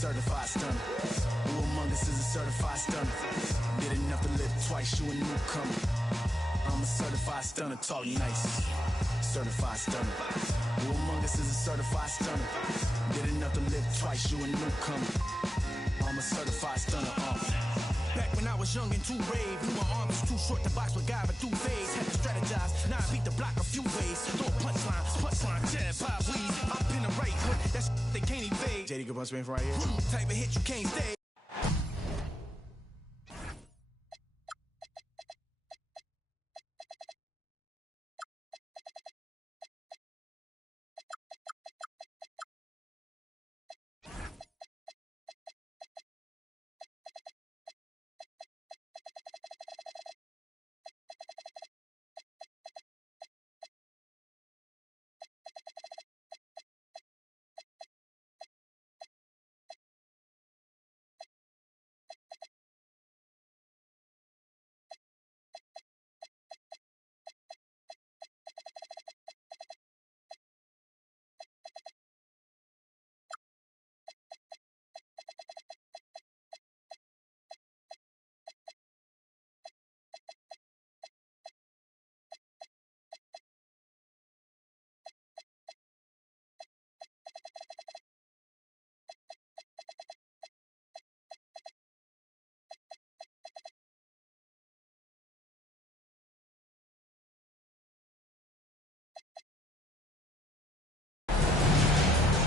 certified stunner. Who among us is a certified stunner? Did enough to live twice, you a newcomer. I'm a certified stunner, talk nice. Certified stunner. Who among us is a certified stunner? Did enough to live twice, you a newcomer. I'm a certified stunner. Back when I was young and too brave, knew my arm was too short to box with guy, but through phase. Had to strategize, now I beat the block a few ways. Throw a punchline, jab, pop, weed. I pin the right hook, that's they can't evade. JD can punch me from right here. Type of hit you can't stay.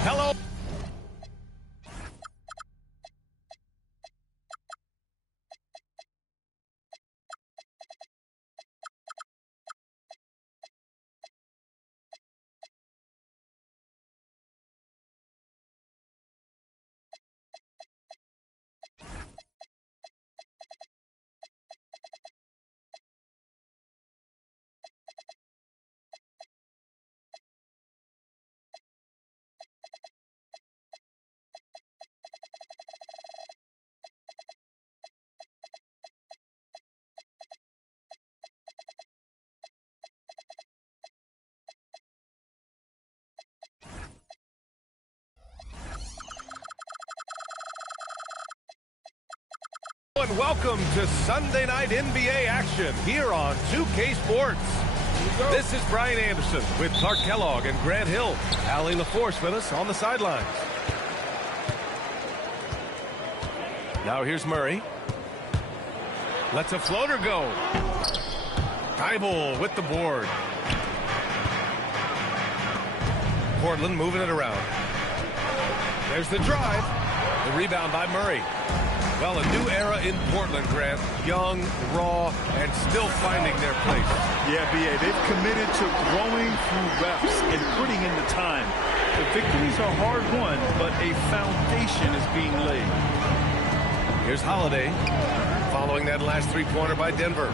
Hello. And welcome to Sunday Night NBA action here on 2K Sports. This is Brian Anderson with Clark Kellogg and Grant Hill. Allie LaForce with us on the sidelines. Now here's Murray. Lets a floater go. Thybulle with the board. Portland moving it around. There's the drive. The rebound by Murray. Well, a new era in Portland, Grant. Young, raw, and still finding their place. Yeah, B.A., they've committed to growing through reps and putting in the time. The victories are hard won, but a foundation is being laid. Here's Holiday, following that last three-pointer by Denver.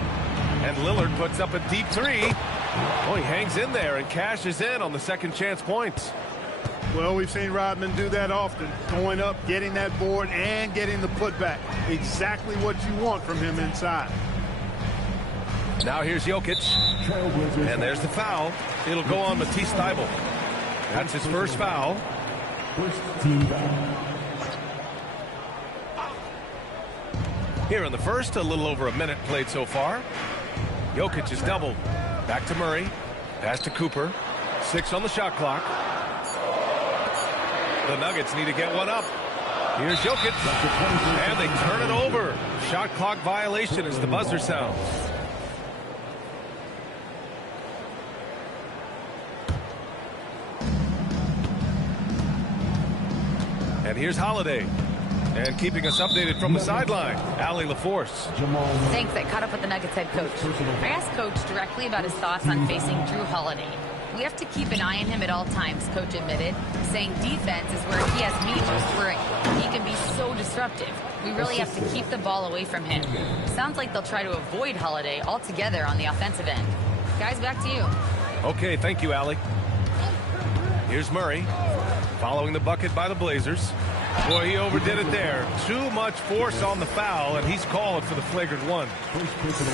And Lillard puts up a deep three. Oh, he hangs in there and cashes in on the second chance points. Well, we've seen Rodman do that often, going up, getting that board, and getting the putback. Exactly what you want from him inside. Now here's Jokic, and there's the foul. It'll go on Matisse Thybulle. That's his first foul. Here in the first, a little over a minute played so far. Jokic is doubled. Back to Murray. Pass to Cooper. 6 on the shot clock. The Nuggets need to get one up. Here's Jokic. And they turn it over. Shot clock violation as the buzzer sounds. And here's Holiday. And keeping us updated from the sideline, Allie LaForce. Thanks. I caught up with the Nuggets head coach. I asked Coach directly about his thoughts on facing Jrue Holiday. We have to keep an eye on him at all times, Coach admitted, saying defense is where he has me most worried. He can be so disruptive. We really have to keep the ball away from him. Sounds like they'll try to avoid Holiday altogether on the offensive end. Guys, back to you. Okay, thank you, Allie. Here's Murray, following the bucket by the Blazers. Boy, he overdid it there. Too much force on the foul, and he's called for the flagrant one.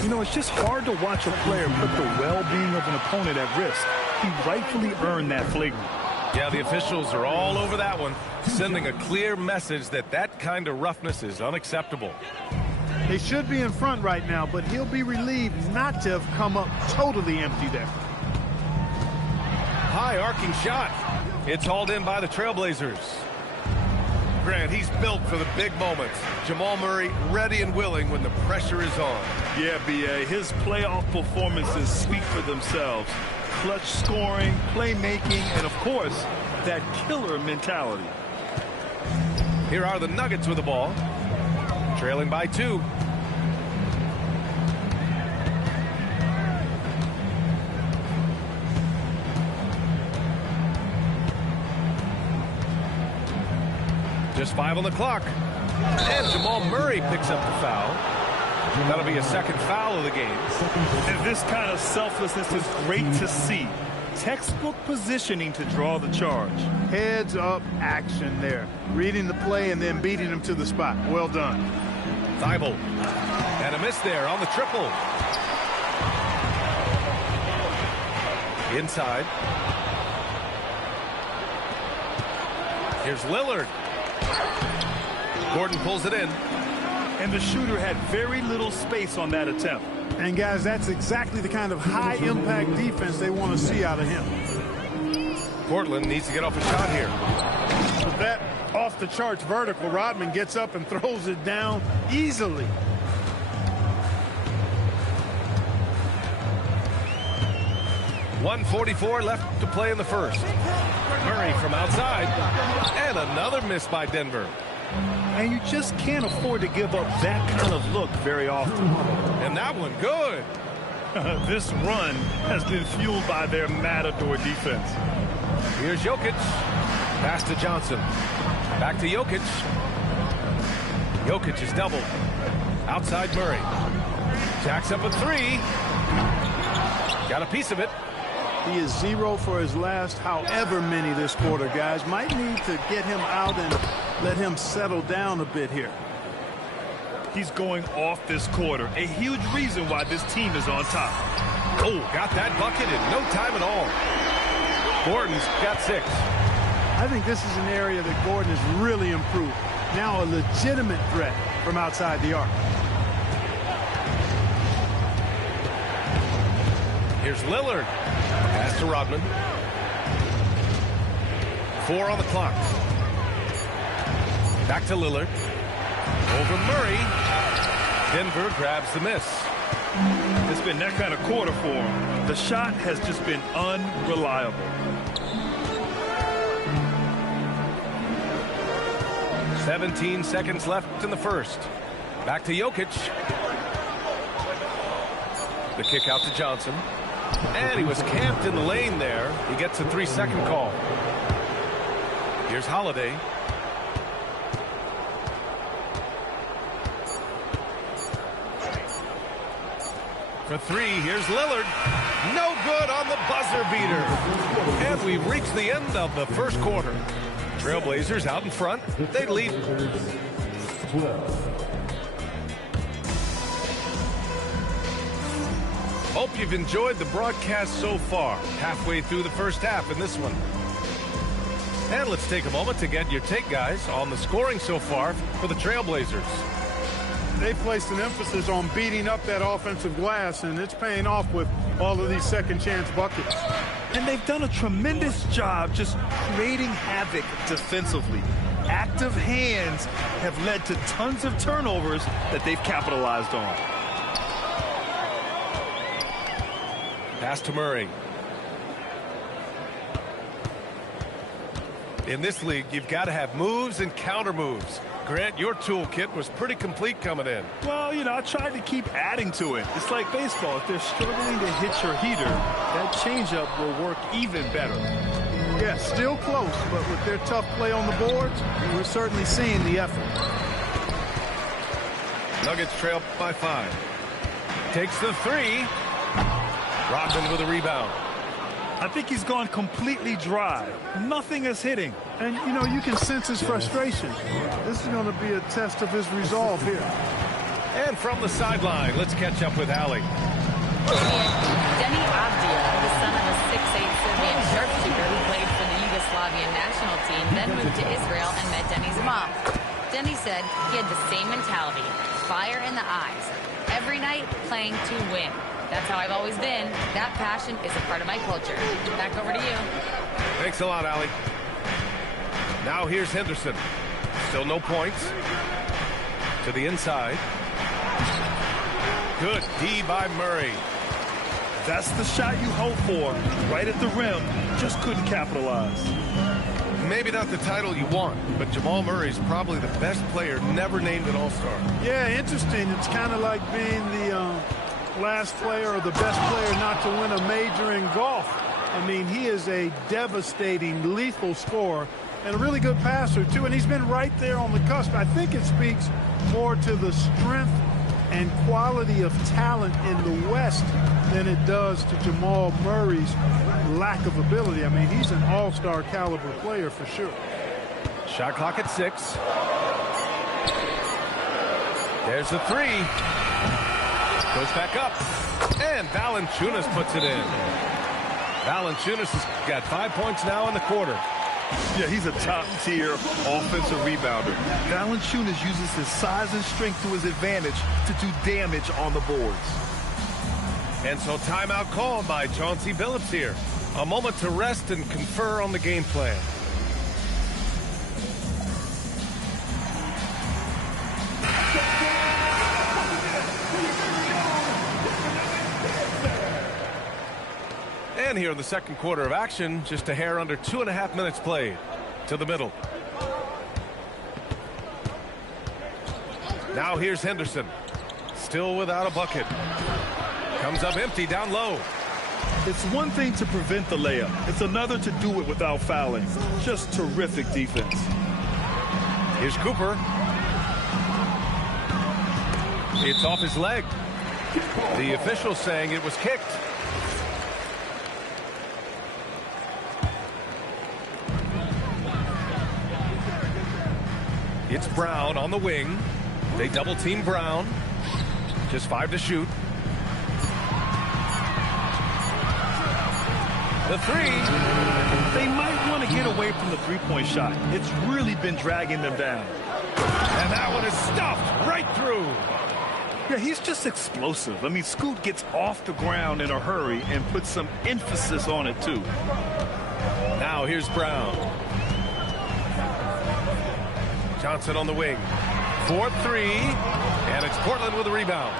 You know, it's just hard to watch a player put the well-being of an opponent at risk. He rightfully earned that flagrant. Yeah, the officials are all over that one, sending a clear message that that kind of roughness is unacceptable. They should be in front right now, but he'll be relieved not to have come up totally empty there. High arcing shot. It's hauled in by the Trailblazers. Grant, he's built for the big moments. Jamal Murray ready and willing when the pressure is on. Yeah, B.A., his playoff performances speak for themselves. Clutch scoring, playmaking, and, of course, that killer mentality. Here are the Nuggets with the ball. Trailing by 2. Just 5 on the clock. And Jamal Murray picks up the foul. That'll be a second foul of the game. And this kind of selflessness is great to see. Textbook positioning to draw the charge. Heads up action there. Reading the play and then beating him to the spot. Well done. Thibault. And a miss there on the triple. Inside. Here's Lillard. Gordon pulls it in. And the shooter had very little space on that attempt. And, guys, that's exactly the kind of high-impact defense they want to see out of him. Portland needs to get off a shot here. With that off-the-charts vertical, Rodman gets up and throws it down easily. .144 left to play in the first. Murray from outside. And another miss by Denver. And you just can't afford to give up that kind of look very often. And that one good. This run has been fueled by their Matador defense. Here's Jokic. Pass to Johnson. Back to Jokic. Jokic is doubled. Outside Murray. Jacks up a 3. Got a piece of it. He is 0 for his last however many this quarter, guys. Might need to get him out and let him settle down a bit here. He's going off this quarter. A huge reason why this team is on top. Oh, got that bucket in no time at all. Gordon's got 6. I think this is an area that Gordon has really improved. Now a legitimate threat from outside the arc. Here's Lillard. Pass to Rodman. 4 on the clock. Back to Lillard. Over Murray. Denver grabs the miss. It's been that kind of quarter for him. The shot has just been unreliable. .17 seconds left in the first. Back to Jokic. The kick out to Johnson. And he was camped in the lane there. He gets a 3-second call. Here's Holiday. For 3, here's Lillard. No good on the buzzer beater. And we've reached the end of the first quarter. Trailblazers out in front. They lead. Hope you've enjoyed the broadcast so far. Halfway through the first half in this one. And let's take a moment to get your take, guys, on the scoring so far for the Trailblazers. They've placed an emphasis on beating up that offensive glass, and it's paying off with all of these second-chance buckets. And they've done a tremendous job just creating havoc defensively. Active hands have led to tons of turnovers that they've capitalized on. Pass to Murray. In this league, you've got to have moves and counter moves. Grant, your toolkit was pretty complete coming in. Well, you know, I tried to keep adding to it. It's like baseball. If they're struggling to hit your heater, that changeup will work even better. Yeah, still close, but with their tough play on the boards, we're certainly seeing the effort. Nuggets trail by 5. Takes the 3. Rodman with a rebound. I think he's gone completely dry. Nothing is hitting. And, you know, you can sense his frustration. This is going to be a test of his resolve here. And from the sideline, let's catch up with Allie. Denny Avdia, the son of a 6'8" Serbian sharpshooter who played for the Yugoslavia team, then moved to Israel and met Denny Zimam. Denny said he had the same mentality, fire in the eyes. Every night, playing to win. That's how I've always been. That passion is a part of my culture. Back over to you. Thanks a lot, Allie. Now here's Henderson. Still no points. To the inside. Good D by Murray. That's the shot you hope for. Right at the rim. Just couldn't capitalize. Maybe not the title you want, but Jamal Murray's probably the best player never named an All-Star. Yeah, interesting. It's kind of like being the last player or the best player not to win a major in golf. I mean, he is a devastating, lethal scorer and a really good passer, too. And he's been right there on the cusp. I think it speaks more to the strength and quality of talent in the West than it does to Jamal Murray's lack of ability. I mean, he's an all-star caliber player for sure. Shot clock at 6. There's the 3. Goes back up. And Valanciunas puts it in. Valanciunas has got 5 points now in the quarter. Yeah, he's a top-tier offensive rebounder. Valanciunas uses his size and strength to his advantage to do damage on the boards. And so timeout called by Chauncey Billups here. A moment to rest and confer on the game plan. And here in the second quarter of action, just a hair under 2.5 minutes played. To the middle. Now here's Henderson. Still without a bucket. Comes up empty down low. It's one thing to prevent the layup. It's another to do it without fouling. Just terrific defense. Here's Cooper. It's off his leg. The official saying it was kicked. It's Brown on the wing. They double team Brown. Just 5 to shoot. The 3. They might want to get away from the three-point shot. It's really been dragging them down. And that one is stuffed right through. Yeah, he's just explosive. I mean, Scoot gets off the ground in a hurry and puts some emphasis on it, too. Now here's Brown. Johnson on the wing. 4-3. And it's Portland with a rebound.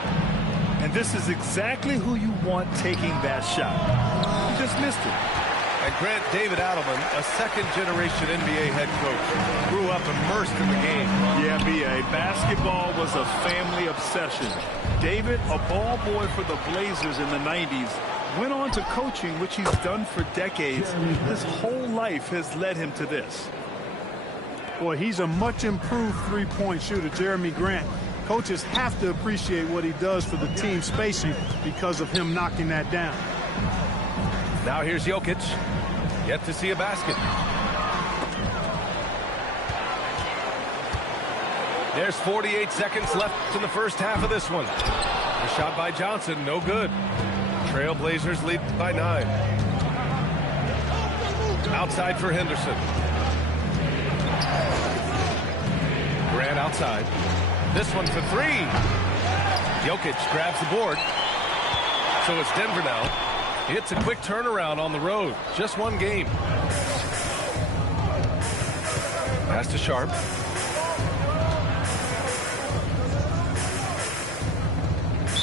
And this is exactly who you want taking that shot. He just missed it. And Grant, David Adelman, a second-generation NBA head coach, grew up immersed in the game. Yeah, B.A. Basketball was a family obsession. David, a ball boy for the Blazers in the 90s, went on to coaching, which he's done for decades. His whole life has led him to this. Boy, he's a much improved three-point shooter, Jeremy Grant. Coaches have to appreciate what he does for the team spacing because of him knocking that down. Now here's Jokic. Yet to see a basket. There's 48 seconds left in the first half of this one. The shot by Johnson, no good. Trailblazers lead by 9. Outside for Henderson. Grant outside. This one for 3. Jokic grabs the board. So it's Denver now. It's a quick turnaround on the road. Just one game. Pass to Sharp.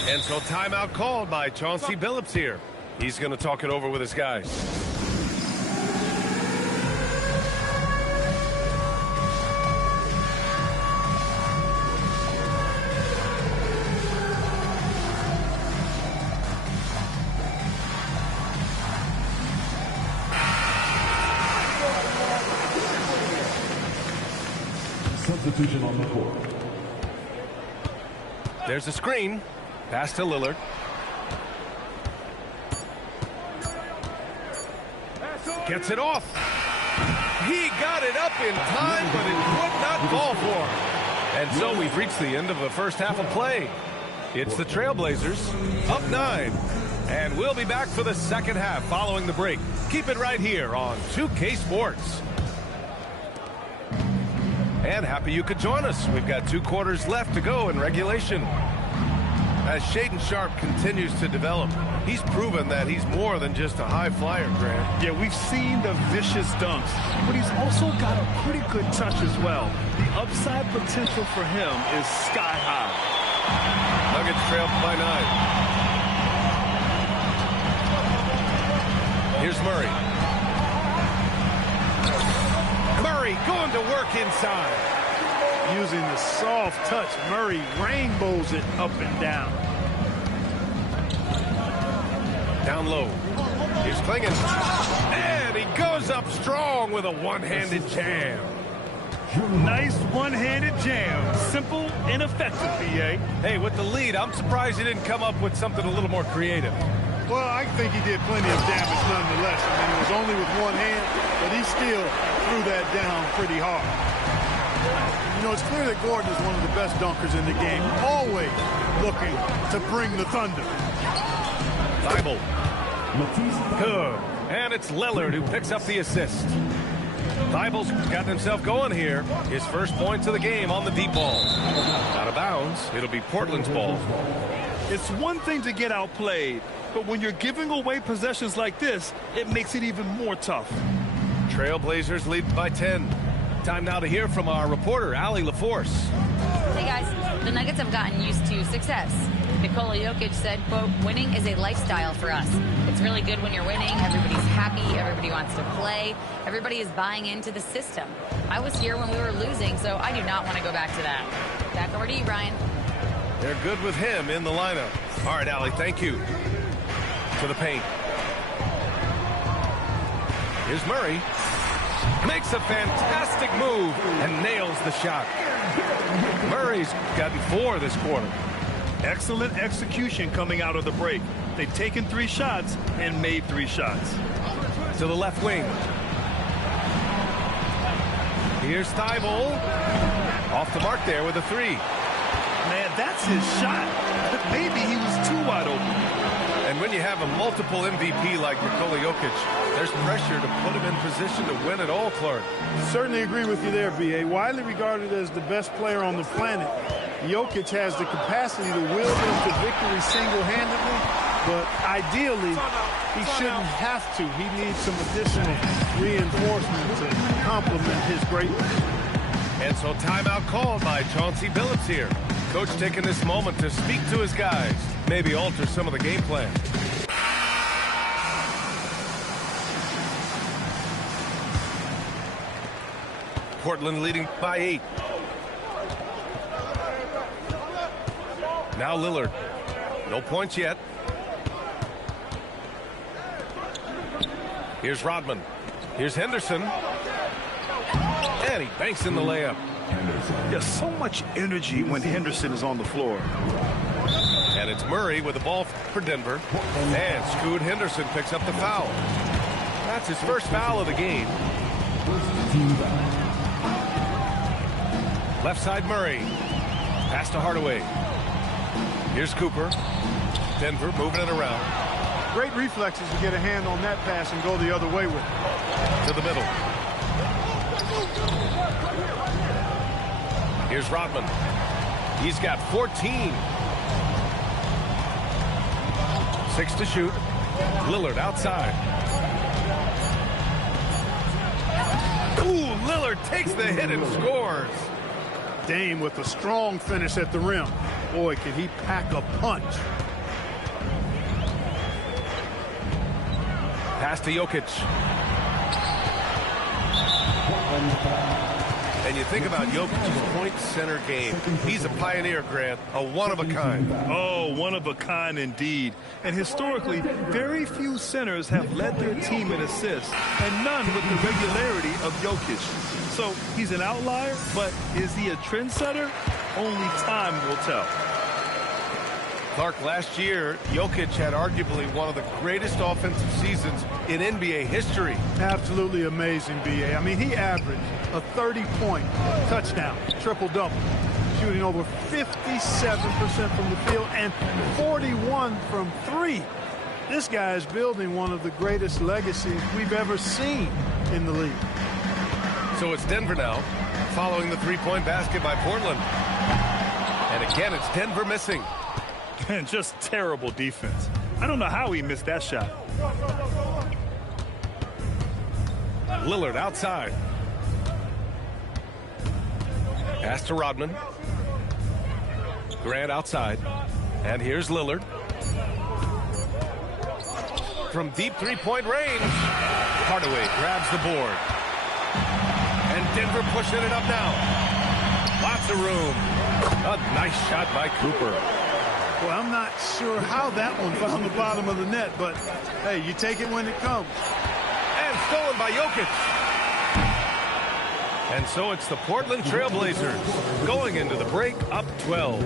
And so timeout called by Chauncey Billups here. He's going to talk it over with his guys. Substitution on the court. There's a screen. Pass to Lillard. Gets it off. He got it up in time, but it would not fall for him. And so we've reached the end of the first half of play. It's the Trailblazers up 9. And we'll be back for the second half following the break. Keep it right here on 2K Sports. And happy you could join us. We've got 2 quarters left to go in regulation. As Shaedon Sharpe continues to develop, he's proven that he's more than just a high flyer, Grant. Yeah, we've seen the vicious dunks, but he's also got a pretty good touch as well. The upside potential for him is sky high. Nuggets trail by 9. Here's Murray. Murray going to work inside. Using the soft touch, Murray rainbows it up and down. Down low. Here's Clingan. And he goes up strong with a one-handed jam. Nice one-handed jam. Simple and effective, B.A. Hey, with the lead, I'm surprised he didn't come up with something a little more creative. Well, I think he did plenty of damage nonetheless. I mean, it was only with one hand, but he still threw that down pretty hard. You know, it's clear that Gordon is one of the best dunkers in the game, always looking to bring the thunder. Thibault. Good. And it's Lillard who picks up the assist. Thibault's gotten himself going here. His first points of the game on the deep ball. Out of bounds. It'll be Portland's ball. It's one thing to get outplayed, but when you're giving away possessions like this, it makes it even more tough. Trailblazers lead by 10. Time now to hear from our reporter, Allie LaForce. Hey guys, the Nuggets have gotten used to success. Nikola Jokic said, quote, winning is a lifestyle for us. It's really good when you're winning. Everybody's happy. Everybody wants to play. Everybody is buying into the system. I was here when we were losing, so I do not want to go back to that. Back over to you, Brian. They're good with him in the lineup. All right, Allie, thank you. To the paint. Here's Murray. Makes a fantastic move and nails the shot. Murray's gotten 4 this quarter. Excellent execution coming out of the break. They've taken 3 shots and made 3 shots. To the left wing. Here's Thibault. Off the mark there with a 3. Man, that's his shot. But maybe he was too wide open. And when you have a multiple MVP like Nikola Jokic, there's pressure to put him in position to win it all, Clark. Certainly agree with you there, B.A. Widely regarded as the best player on the planet, Jokic has the capacity to will them to victory single-handedly, but ideally, he shouldn't have to. He needs some additional reinforcement to complement his greatness. And so timeout called by Chauncey Billups here. Coach taking this moment to speak to his guys, maybe alter some of the game plan. Portland leading by 8. Now Lillard. No points yet. Here's Rodman. Here's Henderson. And he banks in the layup. There's so much energy when Henderson is on the floor. And it's Murray with the ball for Denver. And Scoot Henderson picks up the foul. That's his first foul of the game. Left side Murray. Pass to Hardaway. Here's Cooper. Denver moving it around. Great reflexes to get a hand on that pass and go the other way with it. To the middle. Here's Rodman. He's got 14. 6 to shoot. Lillard outside. Ooh, Lillard takes the hit and scores. Dame with a strong finish at the rim. Boy, can he pack a punch. Pass to Jokic. And you think about Jokic's point center game. He's a pioneer, Grant, a one-of-a-kind. Oh, one of a kind indeed. And historically, very few centers have led their team in assists, and none with the regularity of Jokic. So he's an outlier, but is he a trendsetter? Only time will tell. Clark, last year, Jokic had arguably one of the greatest offensive seasons in NBA history. Absolutely amazing, B.A. I mean, he averaged a 30-point touchdown, triple-double, shooting over 57% from the field and 41 from 3. This guy is building one of the greatest legacies we've ever seen in the league. So it's Denver now. following the three-point basket by Portland. And again, it's Denver missing. And just terrible defense. I don't know how he missed that shot. Lillard outside. Pass to Rodman. Grant outside. And here's Lillard. From deep three-point range. Hardaway grabs the board. And Denver pushing it up now. Lots of room. A nice shot by Cooper. Well, I'm not sure how that one found the bottom of the net, but hey, you take it when it comes. And stolen by Jokic. And so it's the Portland Trailblazers going into the break up 12.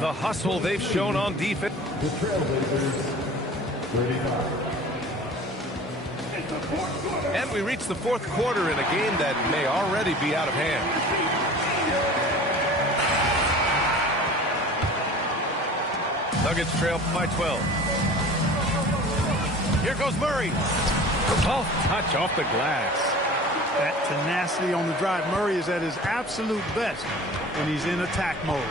The hustle they've shown on defense. The Trailblazers, 35. And we reach the fourth quarter in a game that may already be out of hand. Nuggets trail by 12. Here goes Murray. Oh, touch off the glass. That tenacity on the drive. Murray is at his absolute best when he's in attack mode.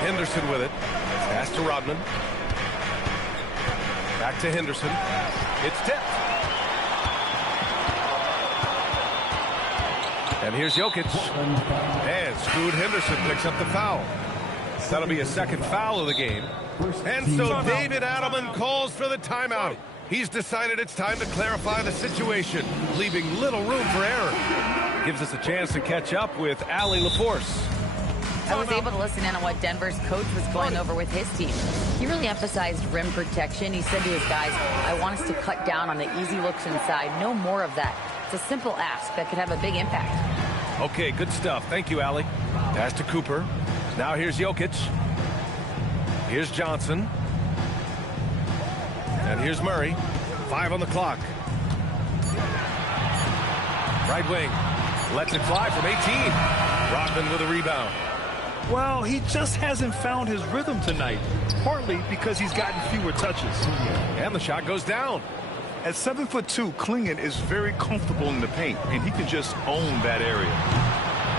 Henderson with it. Pass to Rodman. Back to Henderson. It's tipped. And here's Jokic. And Scoot Henderson picks up the foul. That'll be a second foul of the game. And so David Adelman calls for the timeout. He's decided it's time to clarify the situation, leaving little room for error. Gives us a chance to catch up with Allie LaForce. I was able to listen in on what Denver's coach was going over with his team. He really emphasized rim protection. He said to his guys, I want us to cut down on the easy looks inside. No more of that. It's a simple ask that could have a big impact. Okay, good stuff. Thank you, Allie. Pass to Cooper. Now here's Jokic. Here's Johnson. And here's Murray. 5 on the clock. Right wing. Lets it fly from 18. Rodman with a rebound. Well, he just hasn't found his rhythm tonight, partly because he's gotten fewer touches. And the shot goes down. At 7'2", Klingon is very comfortable in the paint, and he can just own that area.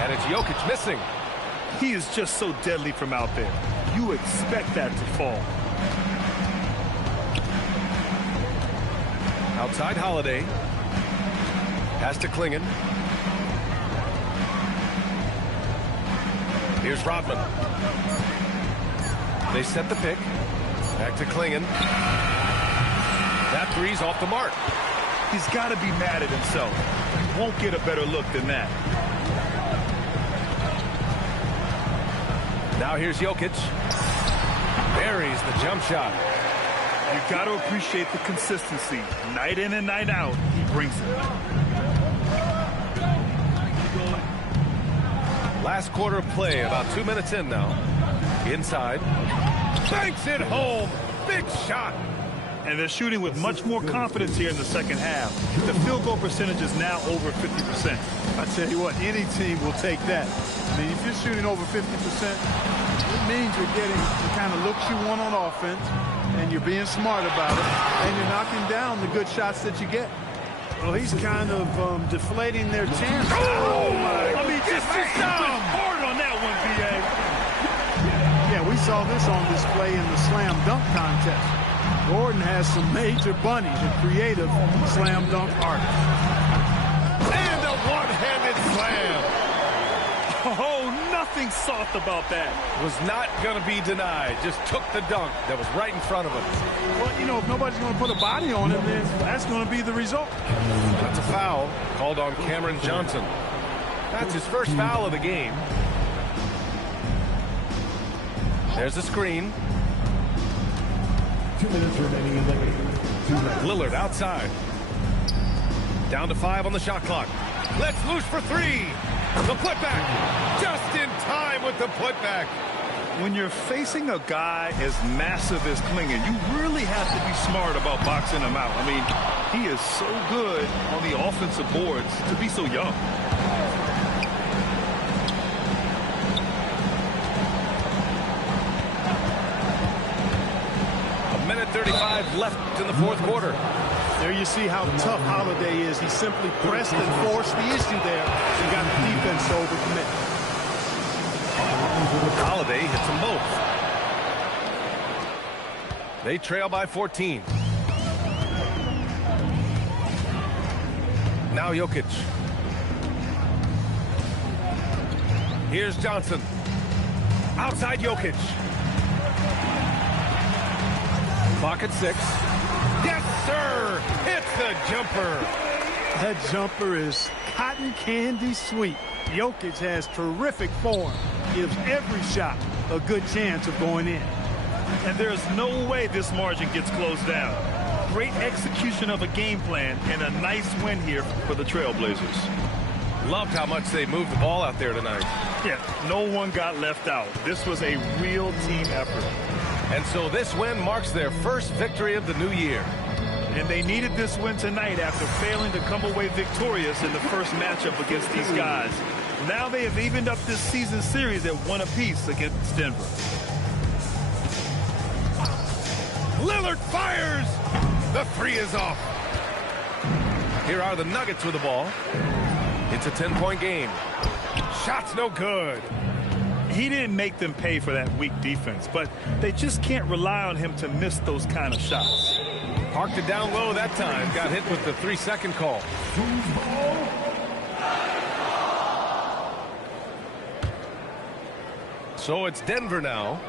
And it's Jokic missing. He is just so deadly from out there. You expect that to fall. Outside Holiday. Pass to Klingon. Here's Rodman. They set the pick. Back to Klingon. That three's off the mark. He's got to be mad at himself. He won't get a better look than that. Now here's Jokic. Buries the jump shot. You got to appreciate the consistency. Night in and night out, he brings it. Last quarter of play, about 2 minutes in now. Inside. Banks it home. Big shot. And they're shooting with much more confidence here in the second half. The field goal percentage is now over 50%. I tell you what, any team will take that. I mean, if you're shooting over 50%, it means you're getting the kind of looks you want on offense, and you're being smart about it, and you're knocking down the good shots that you get. Well, he's kind of deflating their chance. Oh, my. I mean, just hard on that one, B.A. Yeah, we saw this on display in the slam dunk contest. Gordon has some major bunnies and creative slam dunk art. And a one-handed slam. Oh, nothing soft about that. Was not going to be denied. Just took the dunk that was right in front of him. Well, you know, if nobody's going to put a body on him, then that's going to be the result. That's a foul called on Cameron Johnson. That's his first foul of the game. There's a screen. 2 minutes remaining in the game. Lillard outside. Down to 5 on the shot clock. Let's loose for 3. The putback. Just in time with the putback. When you're facing a guy as massive as Klingon, you really have to be smart about boxing him out. I mean, he is so good on the offensive boards to be so young. A minute 35 left in the fourth quarter. There you see how tough Holiday is. He simply pressed and forced the issue there and got the defense to overcommit. Holiday hits them both. They trail by 14. Now Jokic. Here's Johnson. Outside Jokic. Clock at 6. Yes, sir! Hits the jumper. That jumper is cotton candy sweet. Jokic has terrific form. Gives every shot a good chance of going in. And there's no way this margin gets closed down. Great execution of a game plan and a nice win here for the Trailblazers. Loved how much they moved the ball out there tonight. Yeah, no one got left out. This was a real team effort. And so this win marks their first victory of the new year. And they needed this win tonight after failing to come away victorious in the first matchup against these guys. Now they have evened up this season series at 1 apiece against Denver. Lillard fires! The 3 is off. Here are the Nuggets with the ball. It's a 10-point game. Shot's no good. He didn't make them pay for that weak defense, but they just can't rely on him to miss those kind of shots. Parked it down low that time. Got hit with the 3-second call. So it's Denver now.